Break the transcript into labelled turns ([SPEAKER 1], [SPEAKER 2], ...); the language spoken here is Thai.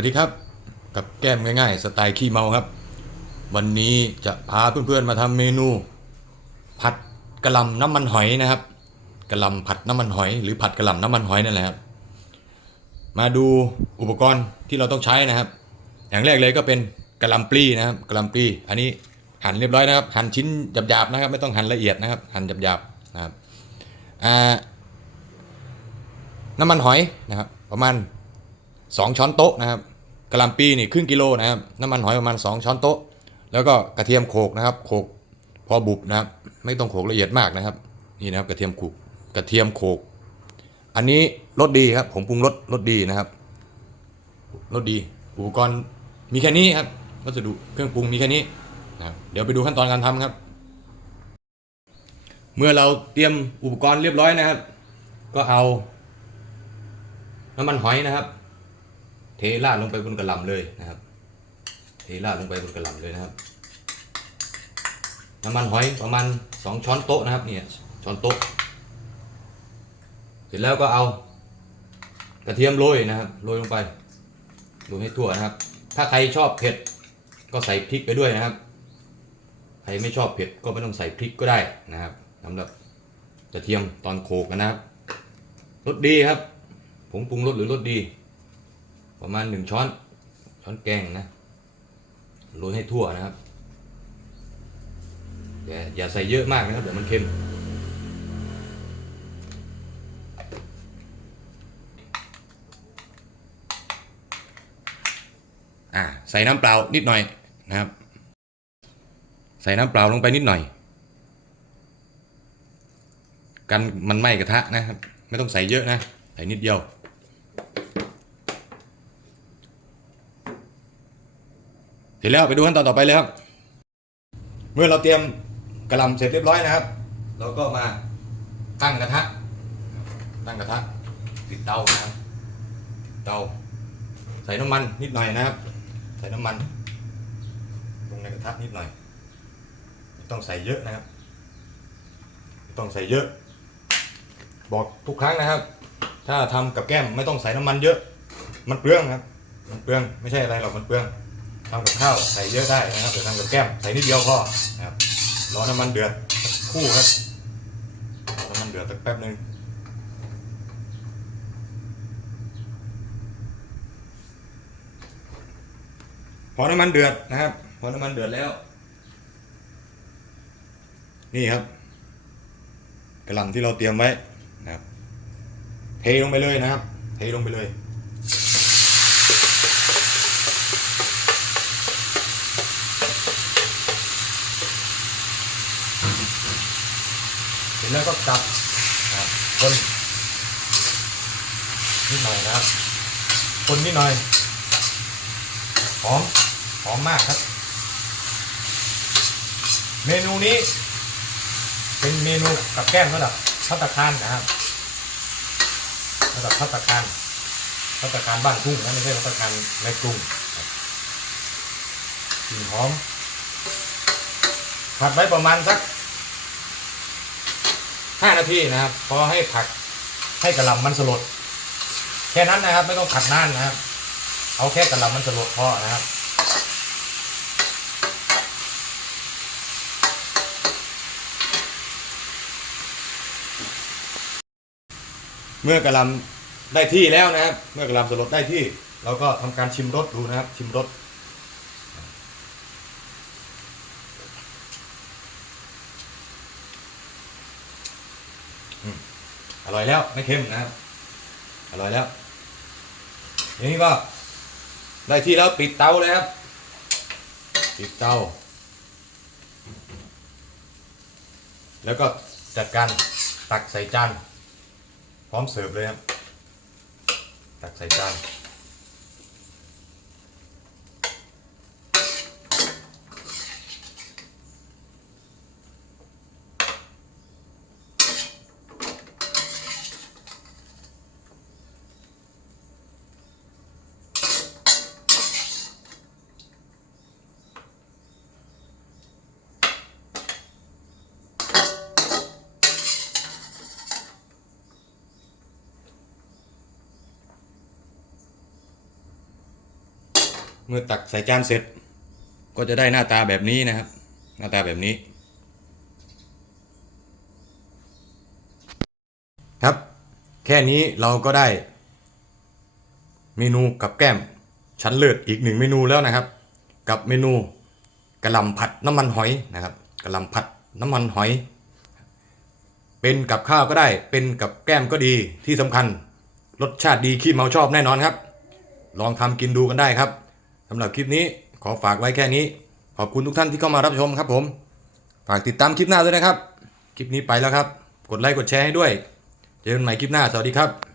[SPEAKER 1] สวัสดีครับ กับแก้มง่ายๆ สไตล์ขี้เมาครับ วันนี้จะพาเพื่อนๆมาทำเมนู ผัดกระลำน้ำมันหอยนะครับกระลำผัดน้ำมันหอย หรือผัดกระลำน้ำมันหอยนั่นแหละครับ มาดูอุปกรณ์ที่เราต้องใช้นะครับ อย่างแรกเลยก็เป็นกระลำปลีนะครับกระลำปลีอันนี้หั่นเรียบร้อยนะครับ หั่นชิ้นหยาบๆนะครับ ไม่ต้องหั่นละเอียดนะครับ หั่นหยาบๆนะครับน้ำมันหอยนะครับ ประมาณ 2 ช้อนโต๊ะนะครับ กะหล่ำปีนี่ครึ่งกิโลนะครับน้ำมันหอยประมาณ 2 ช้อนโต๊ะ แล้วก็กระเทียมโขกนะครับโขกพอบุบนะครับ ไม่ต้องโขกละเอียดมากนะครับ นี่นะครับกระเทียมโขกกระเทียมโขก อันนี้รสดีครับผมปรุงรสรสดีนะครับรสดี อุปกรณ์มีแค่นี้ครับวัสดุเครื่องปรุงมีแค่นี้นะครับเดี๋ยวไปดูขั้นตอนการทำครับ เมื่อเราเตรียมอุปกรณ์เรียบร้อยนะครับ ก็เอาน้ำมันหอยนะครับ เทราดลงไปบนกระหล่ำเลยนะครับ เทราดลงไปบนกระหล่ำเลยนะครับ น้ำมันหอยประมาณ 2 ช้อนโต๊ะนะครับเนี่ยช้อนโต๊ะ เสร็จแล้วก็เอากระเทียมโรยนะครับโรยลงไปโรยให้ทั่วนะครับ ถ้าใครชอบเผ็ดก็ใส่พริกไปด้วยนะครับ ใครไม่ชอบเผ็ดก็ไม่ต้องใส่พริกก็ได้นะครับสำหรับกระเทียมตอนโขกนะครับรสดีครับผงปรุงรสหรือรสดี ประมาณหนึ่งช้อน ช้อนแกงนะโรยให้ทั่วนะครับอย่าอย่าใส่เยอะมากนะครับเดี๋ยวมันเค็มอ่าใส่น้ำเปล่านิดหน่อยนะครับ ใส่น้ำเปล่าลงไปนิดหน่อย กันมันไหม้กระทะนะครับ ไม่ต้องใส่เยอะนะ ใส่นิดเดียว เสร็จแล้วไปดูขั้นตอนต่อไปเลยครับ เมื่อเราเตรียมกระลำเสร็จเรียบร้อยนะครับ เราก็มาตั้งกระทะตั้งกระทะติดเตานะครับเตาใส่น้ำมันนิดหน่อยนะครับ ใส่น้ำมัน ลงในกระทะนิดหน่อยไม่ต้องใส่เยอะนะครับไม่ต้องใส่เยอะ บอกทุกครั้งนะครับ ถ้าทำกับแก้มไม่ต้องใส่น้ำมันเยอะ มันเปลืองครับ มันเปลืองไม่ใช่อะไรหรอกมันเปลือง ทำกับข้าวใส่เยอะได้นะครับแต่ทำกับแก้มใส่นิดเดียวพอนะครับรอน้ำมันเดือดคู่ครับรอน้ำมันเดือดสักแป๊บหนึ่งพอน้ำมันเดือดนะครับพอน้ำมันเดือดแล้ว นี่ครับกระหล่ำที่เราเตรียมไว้นะครับ เทลงไปเลยนะครับ เทลงไปเลย เสร็จ แล้วก็กลับครับคนนิดหน่อยนะครับ คนนิดหน่อยหอมหอมมากครับ เมนูนี้ เป็นเมนูกับแก้มระดับพัตคารนะครับระดับพัตคารพัตคารบ้านทุ่งนะไม่ใช่พัตคารในกรุงกลิ่นหอมผัดไว้ประมาณสัก ห้านาทีนะครับ พอให้ผักให้กระหลำมันสลด แค่นั้นนะครับ ไม่ต้องผัดนานนะครับ เอาแค่กระหลำมันสลดพอนะครับเมื่อกระลำได้ที่แล้วนะครับ เมื่อกระลำสลดได้ที่ เราก็ทำการชิมรสดูนะครับ ชิมรส อร่อยแล้วไม่เค็มนะครับ อร่อยแล้วนี้ก็ได้ที่แล้วปิดเตาเลยครับ ปิดเตา แล้วก็จัดการตักใส่จานพร้อมเสิร์ฟเลยครับ ตักใส่จาน เมื่อตักใส่จานเสร็จ ก็จะได้หน้าตาแบบนี้นะครับ หน้าตาแบบนี้ ครับ แค่นี้เราก็ได้ เมนูกับแก้มชั้นเลิศอีกหนึ่งเมนูแล้วนะครับ กับเมนูกระหลำผัดน้ำมันหอยนะครับกระหลำผัดน้ำมันหอย เป็นกับข้าวก็ได้ เป็นกับแก้มก็ดีที่สำคัญ รสชาติดีขี้เมาชอบแน่นอนครับ ลองทำกินดูกันได้ครับ สำหรับคลิปนี้ขอฝากไว้แค่นี้ ขอบคุณทุกท่านที่เข้ามารับชมครับผม ฝากติดตามคลิปหน้าด้วยนะครับ คลิปนี้ไปแล้วครับ กดไลค์กดแชร์ให้ด้วย เจอกันใหม่คลิปหน้า สวัสดีครับ